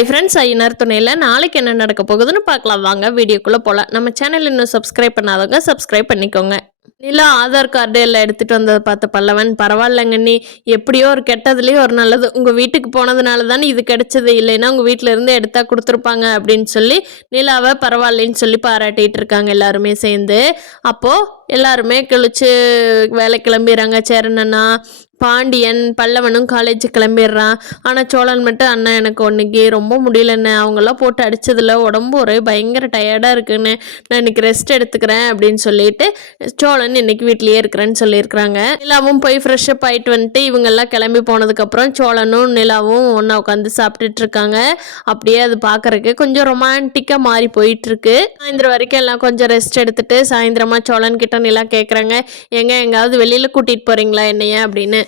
Hi friends, Ayyanar துணையில் நாளைக்கு என்ன நடக்க போகுதுன்னு பார்க்கலாம். வாங்க வீடியோக்குள்ளே போகலாம். நம்ம சேனல் இன்னும் சப்ஸ்கிரைப் பண்ணாதவங்க சப்ஸ்கிரைப் பண்ணிக்கோங்க. நிலா ஆதார் கார்டு எல்லாம் எடுத்துகிட்டு வந்ததை பார்த்த பல்லவன், பரவாயில்லைங்க நீ எப்படியோ ஒரு கெட்டதுலேயே ஒரு நல்லது, உங்கள் வீட்டுக்கு போனதுனால தானே இது கிடைச்சது, இல்லைன்னா உங்கள் வீட்டில் இருந்து எடுத்தா கொடுத்துருப்பாங்க அப்படின்னு சொல்லி நிலாவை பரவாயில்லைன்னு சொல்லி பாராட்டிகிட்டு இருக்காங்க எல்லாருமே சேர்ந்து. அப்போது எல்லாருமே கழிச்சு வேலை கிளம்பிடுறாங்க. சேரனண்ணா, பாண்டியன், பல்லவனும் காலேஜ் கிளம்பிடுறான். ஆனால் சோழன் மட்டும், அண்ணன் எனக்கு ஒன்றைக்கி ரொம்ப முடியலண்ணே, அவங்களாம் போட்டு அடித்ததில் உடம்பு ஒரே பயங்கர டயர்டாக இருக்குன்னு, நான் இன்றைக்கி ரெஸ்ட் எடுத்துக்கிறேன் அப்படின்னு சொல்லிட்டு சோழன் இன்றைக்கி வீட்லேயே இருக்கிறேன்னு சொல்லியிருக்கிறாங்க. நிலாவும் போய் ஃப்ரெஷ்ஷப் ஆகிட்டு வந்துட்டு இவங்கெல்லாம் கிளம்பி போனதுக்கப்புறம் சோழனும் நிலாவும் ஒன்றா உட்காந்து சாப்பிட்டுட்டு இருக்காங்க. அப்படியே அது பார்க்குறக்கு கொஞ்சம் ரொமான்டிக்காக மாறி போயிட்டுருக்கு. சாயந்தரம் வரைக்கும் எல்லாம் கொஞ்சம் ரெஸ்ட் எடுத்துகிட்டு சாயந்தரமாக சோழன் கிட்ட நிலா கேட்குறாங்க, எங்கேயாவது வெளியில் கூட்டிகிட்டு போகிறீங்களா என்னைய அப்படின்னு.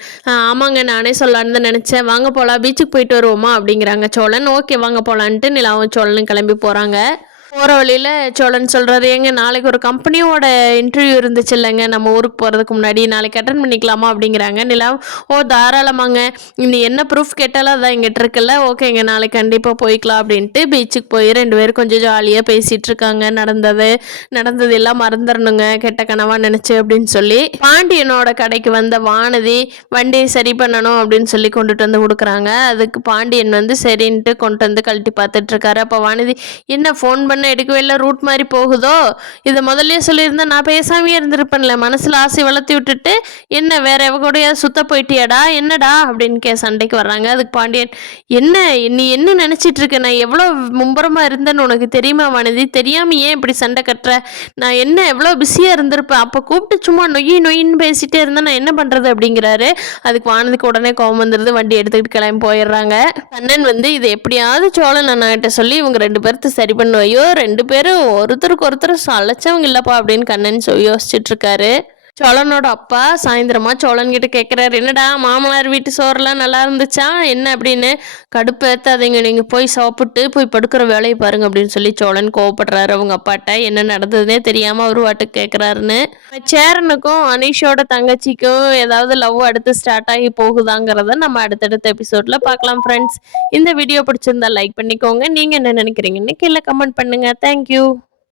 ஆமாங்க, நானே சொல்லலான்னு தான் நினச்சேன், வாங்க போகலாம், பீச்சுக்கு போயிட்டு வருவோமா அப்படிங்கிறாங்க சோழன். ஓகே வாங்க போகலான்ட்டு நிலாவும் சோழனும் கிளம்பி போகிறாங்க. போகிற வழியில் சோழன் சொல்கிறாரு, ஏங்க நாளைக்கு ஒரு கம்பெனியோட இன்டர்வியூ இருந்துச்சு இல்லைங்க, நம்ம ஊருக்கு போகிறதுக்கு முன்னாடி, நாளைக்கு அட்டன் பண்ணிக்கலாமா அப்படிங்கிறாங்க. நிலா, ஓ தாராளமாங்க, நீ என்ன ப்ரூஃப் கேட்டாலும் அதான் எங்கிட்ட இருக்குல்ல, ஓகேங்க நாளைக்கு கண்டிப்பாக போய்க்கலாம் அப்படின்ட்டு பீச்சுக்கு போய் 2 பேரும் கொஞ்சம் ஜாலியாக பேசிகிட்டு இருக்காங்க. நடந்தது எல்லாம் மறந்துடணுங்க, கெட்ட கனவா நினச்சி அப்படின்னு சொல்லி. பாண்டியனோட கடைக்கு வந்த வானதி வண்டியை சரி பண்ணணும் அப்படின்னு சொல்லி கொண்டுட்டு வந்து கொடுக்குறாங்க. அதுக்கு பாண்டியன் வந்து சரின்ட்டு கொண்டு வந்து கழட்டி பார்த்துட்டு இருக்காரு. அப்போ வானதி, என்ன ஃபோன் பண்ண எடுக்கவே இல்லை, ரூட் மாதிரி போகுதோ, இதை முதல்ல சொல்லியிருந்தா நான் பேசாமே இருந்திருப்பேன்ல, மனசில் ஆசை வளர்த்தி விட்டுட்டு என்ன வேற எவகூடைய சுத்த போயிட்டியாடா என்னடா அப்படின்னு சண்டைக்கு வர்றாங்க. அதுக்கு பாண்டியன், என்ன நீ என்ன நினச்சிட்டு இருக்க, நான் எவ்வளோ மும்பரமாக இருந்தேன்னு உனக்கு தெரியுமா வானதி, தெரியாம ஏன் இப்படி சண்டை கட்டுற, நான் என்ன எவ்வளோ பிஸியாக இருந்திருப்பேன், அப்போ கூப்பிட்டு சும்மா நொயின்னு பேசிகிட்டே இருந்தேன், நான் என்ன பண்ணுறது அப்படிங்கிறாரு. அதுக்கு வானதிக்கு உடனே கோவம் வந்துடுது, வண்டி எடுத்துக்கிட்டு கிளம்பி போயிடுறாங்க. கண்ணன் வந்து இதை எப்படியாவது சோழன் அண்ணாகிட்ட சொல்லி இவங்க 2 பேர்த்து சரி பண்ணுவையோ, 2 பேரும் ஒருத்தருக்கு ஒருத்தர் அழைச்சவங்க இல்லப்பா அப்படின்னு கண்ணன் யோசிச்சுட்டு இருக்காரு. சோழனோட அப்பா சாயந்தரமா சோழன் கிட்ட கேட்குறாரு, என்னடா மாமனார் வீட்டு சோறுலாம் நல்லா இருந்துச்சா என்ன அப்படின்னு. கடுப்பேத்தாதீங்க, நீங்கள் போய் சாப்பிட்டு போய் படுக்கிற வேலையை பாருங்க அப்படின்னு சொல்லி சோழன் கோவப்படுறாரு அவங்க அப்பாட்ட. என்ன நடந்ததுன்னே தெரியாமல் அவர் வாட்டுக்கு கேட்குறாருன்னு. சேரனுக்கும் அனீஷோட தங்கச்சிக்கும் ஏதாவது லவ் அடுத்து ஸ்டார்ட் ஆகி போகுதாங்கிறத நம்ம அடுத்தடுத்த எபிசோடில் பார்க்கலாம் ஃப்ரெண்ட்ஸ். இந்த வீடியோ பிடிச்சிருந்தா லைக் பண்ணிக்கோங்க. நீங்கள் என்ன நினைக்கிறீங்கன்னு கீழே கமெண்ட் பண்ணுங்கள். தேங்க்யூ.